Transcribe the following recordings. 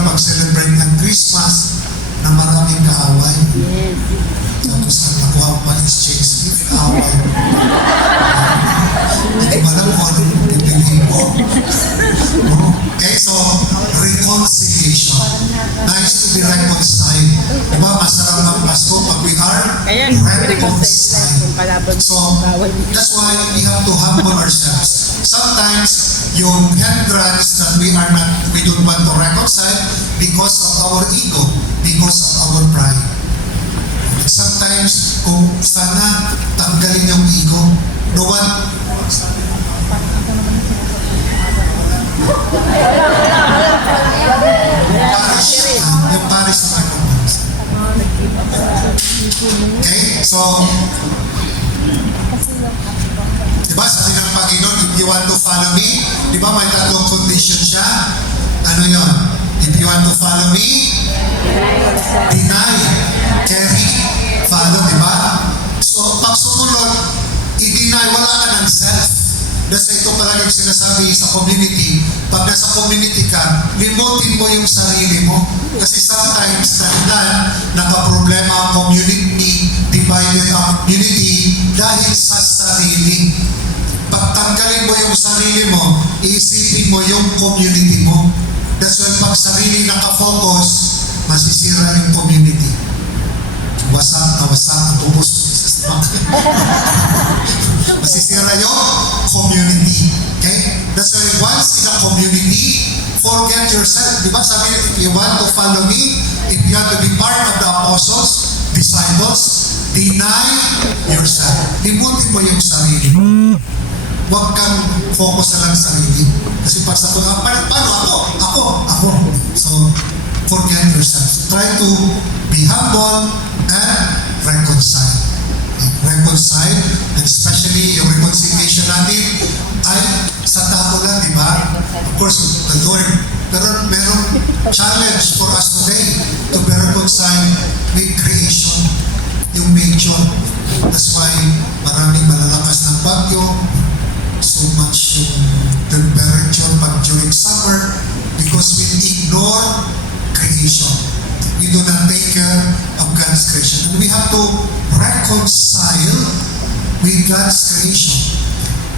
mahirap mag-celebrate ng Christmas na maraming kaaway. Yes. Tapos ang nakuha ko pa exchange gift, kaaway. Hindi ko alam kung anong pipiliin ko. Okay, so, reconciliation. Nice to be reconciled. Diba, masarap ng Pasko pag we are Ayan, reconciled. kung kalaban So, bawal. that's why we have to humble ourselves. Sometimes, yung hindrance that we don't want to reconcile because of our ego, because of our pride. And sometimes, kung sana tanggalin yung ego, no one, yung Paris na performance. Okay? So, diba sabi ng Panginoon, if you want to follow me, diba may tatlong condition siya? Ano yon? If you want to follow me, deny, carry, follow, diba? So, pag sumunod, i-deny, wala ka ng self. Kasi ito palaging sinasabi sa community, pag nasa community ka, limutin mo yung sarili mo. Kasi sometimes, dahilan, nakaproblema ang community, divided ang community, dahil sa sarili. Pagtanggalin mo yung sarili mo, iisipin mo yung community mo. That's why pag sarili nakafocus, masisira yung community. Wasak, ubos. Masisira yung community. Okay? That's why once in a community, forget yourself. Diba sabi niya, if you want to follow me, if you want to be part of the apostles, disciples, deny yourself. Limutin mo yung sarili mo. Huwag kang focus na lang sa sarili. Kasi pag sa paano ako. So, forget yourself. So, try to be humble and reconcile. Reconcile, and especially yung reconciliation natin ay sa tao lang, di ba? Of course, the Lord. Pero merong challenge for us today to be reconciled with creation, yung nature. That's why maraming malalakas ng bagyo, so much yung temperature pag during summer, because we ignore creation. We do not take care of God's creation. And we have to reconcile with God's creation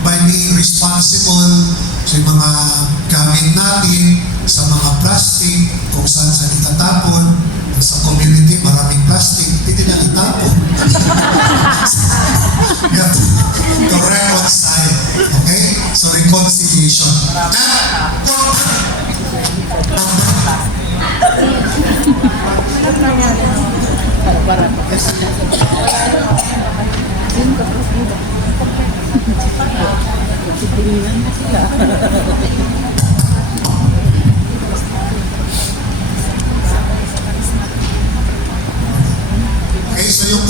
by being responsible sa mga gamit natin, sa mga plastic, kung saan itatapon. Sa community, maraming plastic, hindi na itapon. We have to reconcile. Okay? So, reconciliation. Okay, so yung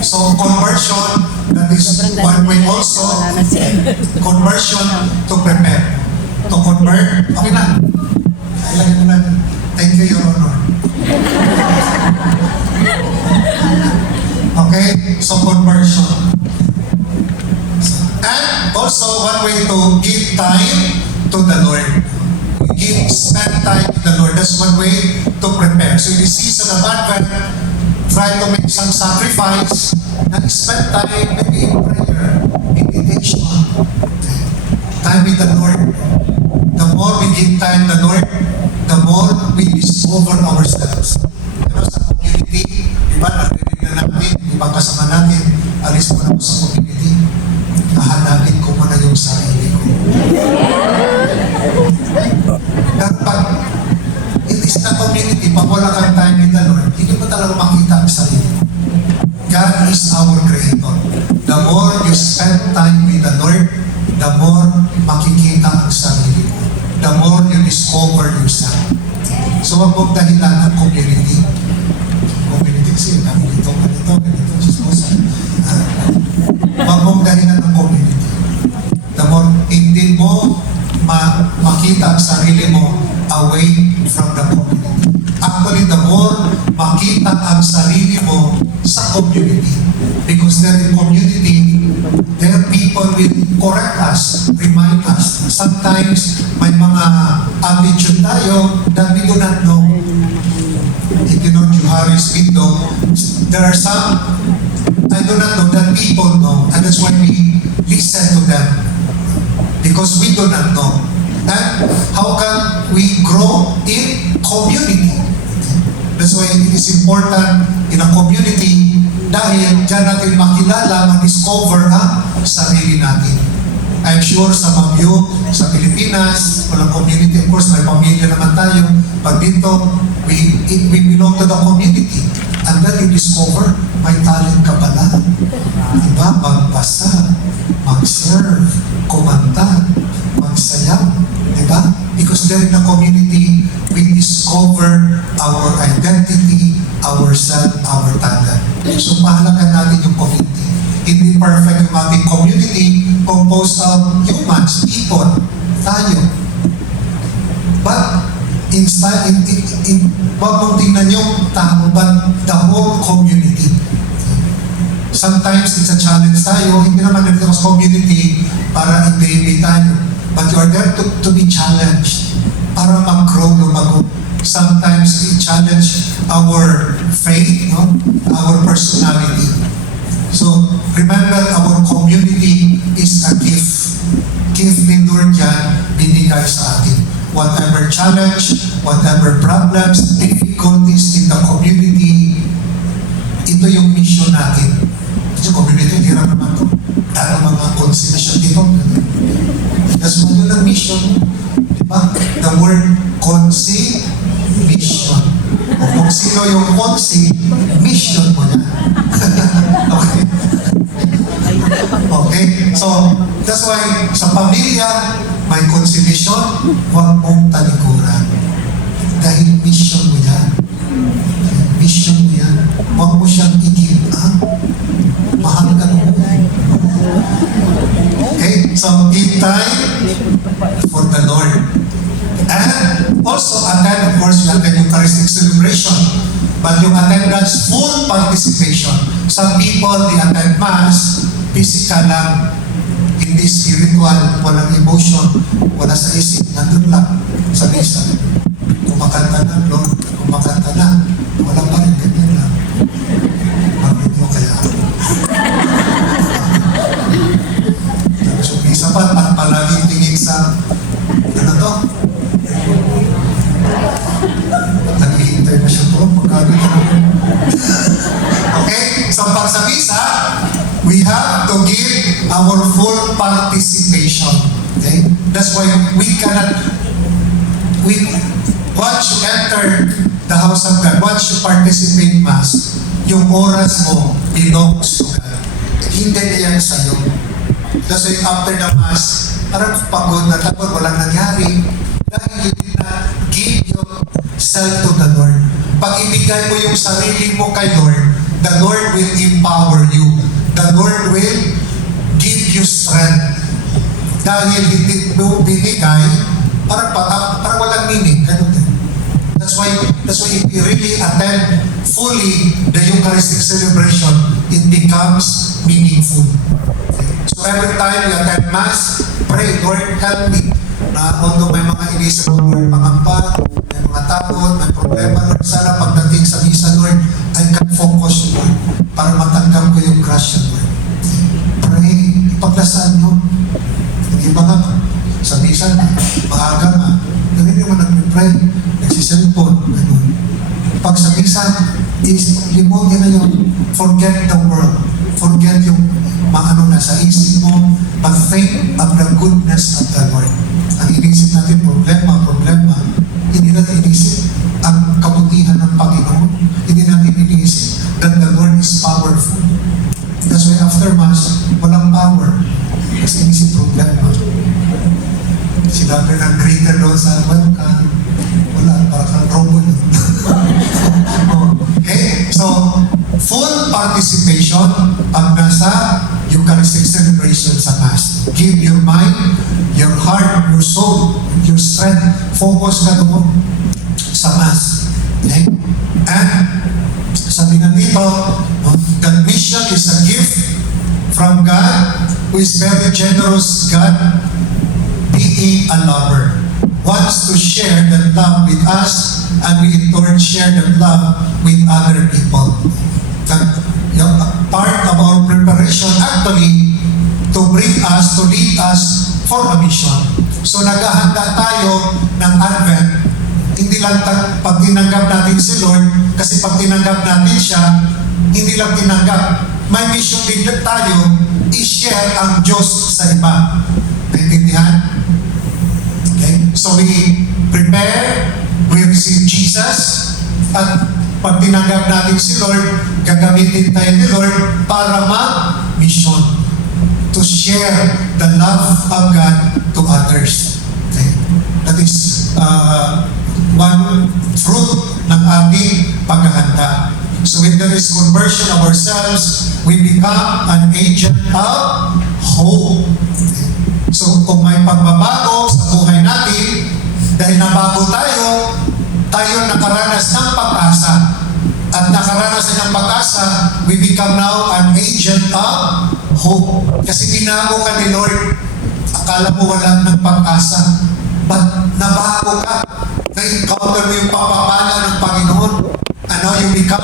so conversion, that is one way also, conversion to prepare. To convert, okay na. Ilagay mo na. Thank you, Your Honor. Okay, so conversion. And also one way to give time to the Lord. Spend time with the Lord. That's one way to prepare. So in the season of Advent, try to make some sacrifice and spend time maybe in prayer, meditation, time with the Lord. The more we give time to the Lord, the more we discover ourselves. Pero sa community, diba, narinig na natin, ibang kasama natin, alis mo na ako sa community, hahanapin ko mo na yung sarili ko. Dapat, it is the community, pag wala kang time with the Lord, hindi mo talaga makita ang sarili. God is our Creator. The more you spend time with the Lord, the more makikita ang sarili mo. The more you discover yourself. So, wag mong dahilan ng community. Community kasi, ganito, community. Because there in community, there people will correct us, remind us. Sometimes may mga attitude tayo that we do not know. If you know Juharis window, there are some I do not know that people know, and that's why we listen to them. Because we do not know. And how can we grow in community? That's why it is important in a community dahil dyan natin makilala, ma-discover ang sarili natin. I'm sure some of you sa Pilipinas, walang community, of course may pamilya naman tayo. Pag dito, we belong to the community. And then you discover, may talent ka pala. Diba? Magbasa, mag-serve, kumanta, magsayaw. Diba? Because there in the community, we discover our identity, ourself, our talent. So, mahalaga natin yung community. Hindi perfect yung ating community composed of humans, people, tayo. But, wag mong tingnan yung tao, but the whole community. Sometimes it's a challenge tayo, hindi naman nandito sa community para i-baby tayo. But you are there to be challenged, para mag-grow, lumago. Sometimes we challenge our faith, no? Our personality. So, remember, our community is a gift. Gift ni Lord yan, binigay sa atin. Whatever challenge, whatever problems, difficulties in the community, ito yung mission natin. Kasi community, hirap naman ito. Dahil mga consideration dito. That's what yun ang mission. Diba? The word mission. O kung sino yung mission mo na. Okay? Okay? So, that's why sa pamilya, may mission, huwag mong talikuran. Dahil mission mo yan. Mission mo yan. Huwag mo siyang i-give up. Mahal ka mo. Okay? So, give time for the Lord. And also attend, of course, you attend Eucharistic celebration. But yung attendance, full participation. Some people, they attend Mass, physical lang, hindi spiritual, walang emotion, wala sa isip, nandun lang sa misa. Kumakanta na, Lord, kumakanta na, wala pa rin, ganyan lang. Bakit mo kaya? Tapos yung misa pa, palagi tingin sa, ano to? Naghihintay na siya to, magkano na. Okay? So pag sa misa, we have to give our full participation. Okay? That's why once you enter the house of God, once you participate Mass, yung oras mo belongs to God. Hindi na yan sa'yo. That's why after the Mass, parang pagod na tapos walang nangyari. Dahil you did not give yourself to the Lord. Pag ibigay mo yung sarili mo kay Lord, the Lord will empower you. The Lord will give you strength. Dahil hindi mo binigay, parang walang meaning. Ganun din. That's why if you really attend fully the Eucharistic celebration, it becomes meaningful. So every time you attend Mass, pray, Lord, help me. Na although may mga inisip ko, Lord, pangamba, may mga takot, may problema, Lord, sana pagdating sa misa, Lord, I can focus, Lord, para matanggap ko yung grasya, Lord. Pray, ipaglasaan nyo. Hindi ba nga, sa misa, maaga nga, ganun naman nag-pray, nagsiselfon, ganun. Pag sa misa, limutin na yung forget the world, forget yung maano na sa isip mo, but think of the goodness of the Lord. Ang inisip natin, problema, hindi natin inisip ang kabutihan ng Panginoon. Hindi natin inisip that the Lord is powerful. That's why after Mass, walang power. Kasi inisip problema. Sila nag-greeter doon sa webcam. Wala, parang robot. Okay? So, full participation pag nasa Eucharistic celebration sa Mass. Give your mind, your heart, your soul, your strength. Focus ka doon sa Mass. Okay? And sabi nga dito, the from God, who is very generous God, being a lover, wants to share that love with us, and we in turn share that love with other people. That, part of our preparation actually to bring us, to lead us for a mission. So naghahanda tayo ng Advent, hindi lang pag tinanggap natin si Lord, kasi pag tinanggap natin siya, hindi lang tinanggap. May mission din tayo, i-share ang Diyos sa iba. Naintindihan? Okay? So we prepare, we receive Jesus, at pag tinanggap natin si Lord, gagamitin tayo ni Lord para mag-mission, to share the love of God to others. Okay? That is one fruit ng ating paghahanda. So when there is conversion of ourselves, we become an agent of hope. Okay? So kung may pagbabago sa buhay natin, dahil nabago tayo, tayo nakaranas ng pag-asa. At nakaranas ng pag-asa, we become now an agent of hope. Kasi binago ka ni Lord, akala mo wala ng pag-asa. But nabago ka. Na-encounter mo yung pagpapala ng Panginoon. And now you become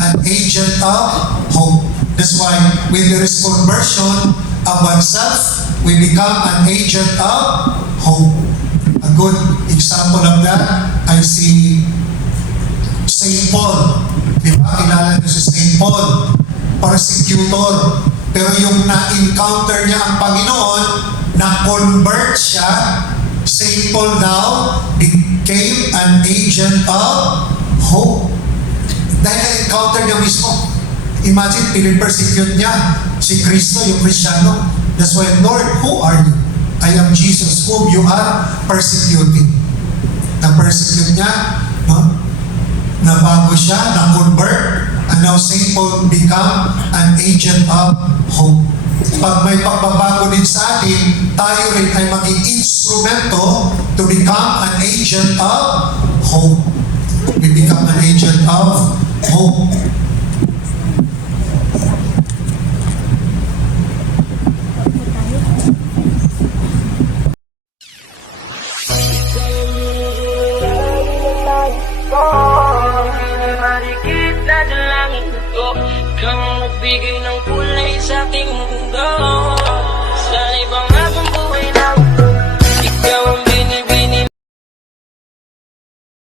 an agent of hope. That's why when there is conversion of oneself, we become an agent of hope. A good example of that, I see St. Paul. Di ba? Kilala niyo si St. Paul, persecutor. Pero yung na-encounter niya ang Panginoon, na-convert siya, St. Paul now became an agent of hope. Dahil na-encounter niya mismo. Imagine, pinipersecute niya si Kristo, yung Kristiyano. That's why, Lord, who are you? I am Jesus, whom you are persecuting. Na-persecute niya, no? Nabago siya, na-convert, and now St. Paul become an agent of hope. Pag may pagbabago din sa atin, tayo rin ay maging instrumento to become an agent of hope. We become an agent of hope. Marikit na dalangin ko, kang magbigay ng kulay sa aking mundo.